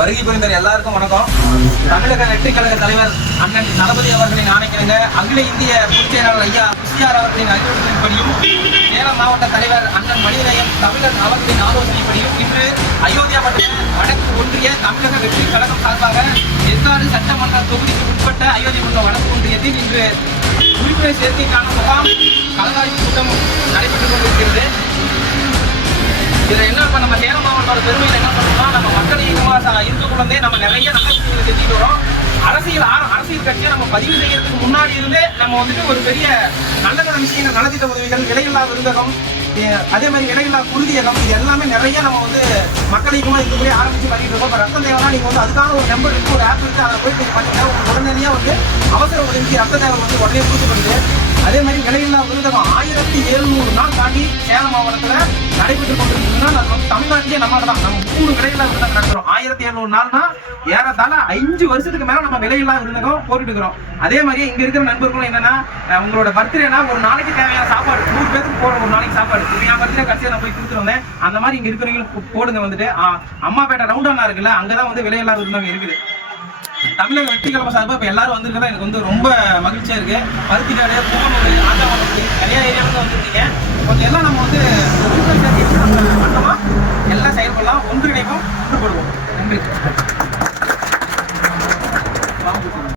வருகை புரிந்த எல்லாருக்கும் வணக்கம். தமிழக வெற்றிக் கழக தலைவர் அண்ணன் தளபதி அவர்களின் ஆணைக்கிணங்க அகில இந்திய பொதுச் செயலாளர் ஐயா குஷியார் அவர்களின் அறிவுறுத்தலின்படியும் சேலம் மாவட்ட தலைவர் அண்ணன் மனிதநேயம் தமிழர் அவர்களின் ஆலோசனைப்படியும் இன்று அயோத்தியாபட்டினம் வடக்கு ஒன்றிய தமிழக வெற்றிக் கழகம் சார்பாக எஸ்ஆர் சட்டமன்ற தொகுதிக்கு உட்பட்ட அயோத்தியாபட்டினம் வடக்கு ஒன்றியத்தில் இன்று உறுப்பினர் சேர்க்கைக்கான முகாம் கலந்தாய்வு கூட்டம் நடைபெற்றுக் கொண்டிருக்கிறது. இதுல என்ன நம்ம சேலம் மாவட்டத்தோட பெருமையில என்ன பண்ணோம்னா, நம்ம மக்கள் இயக்கமா இருக்கக்குள்ளே நம்ம நிறைய நல்ல விஷயங்களை செஞ்சுட்டு வரோம். அரசியல் கட்சியை நம்ம பதிவு செய்யறதுக்கு முன்னாடி இருந்தே நம்ம வந்துட்டு ஒரு பெரிய நல்ல நல்ல விஷயங்கள், நலத்திட்ட உதவிகள், விலையில்லா விருந்தகம், அதே மாதிரி விலையில்லா குருதியகம், இது எல்லாமே நிறைய நம்ம வந்து மக்கள் இயக்கமா இருக்கக்கூடிய ஆரம்பிச்சு பண்ணிட்டு இருக்கோம். இப்போ ரத்தம் தேவைன்னா நீங்க வந்து அதுக்கான ஒரு நம்பர் இருக்கு, ஒரு ஆப் இருக்கு, அதை போய் நீங்க பண்ணீங்கன்னா உங்களுக்கு உடனடியாக வந்து அவசர உதவிக்கு ரத்த தேவை வந்து உடனே கொடுக்கப்படுது. அதே மாதிரி விலையில்லா விருந்தகம் 1700 நாள் தாண்டி சேலம் மாவட்டத்தில் நடைபெற்றுக் கொண்டிருக்குன்னா அது வந்து தமிழ்நாட்டிலேயே நம்ம தான். நம்ம 3 விலையில்லா விருந்தகம் நடத்துறோம். 1700 நாள்னா ஏறத்தாழ 5 வருஷத்துக்கு மேல நம்ம விலையில்லா விருந்தகம் போட்டுட்டு இருக்கிறோம். அதே மாதிரி இங்க இருக்கிற நண்பர்களும் என்னன்னா, உங்களோட பர்த்டேனா ஒரு நாளைக்கு தேவையான சாப்பாடு 100 பேருக்கு போற ஒரு நாளைக்கு சாப்பாடு என் பர்த்டே கட்சியை நான் போய் கொடுத்துட்டு வந்தேன். அந்த மாதிரி இங்க இருக்கிறவங்களுக்கு போடுங்க. வந்துட்டு அம்மாப்பேட்டை ரவுண்டானா இருக்குல்ல, அங்கதான் வந்து விலையில்லா விருந்தகம் இருக்குது. தமிழக வெற்றிக் கழகம் சார்பாக இப்போ எல்லாரும் வந்திருக்கதா எனக்கு வந்து ரொம்ப மகிழ்ச்சியா இருக்கு. பருத்திக்காடு, பூவனூர், ஆண்டாமட்டி நிறைய ஏரியாவில் வந்துருக்கீங்க. கொஞ்சம் எல்லாம் நம்ம வந்து பண்ணோமா எல்லாம் செயல்படலாம், ஒன்றிணைப்போம், ஈடுபடுவோம். நன்றி.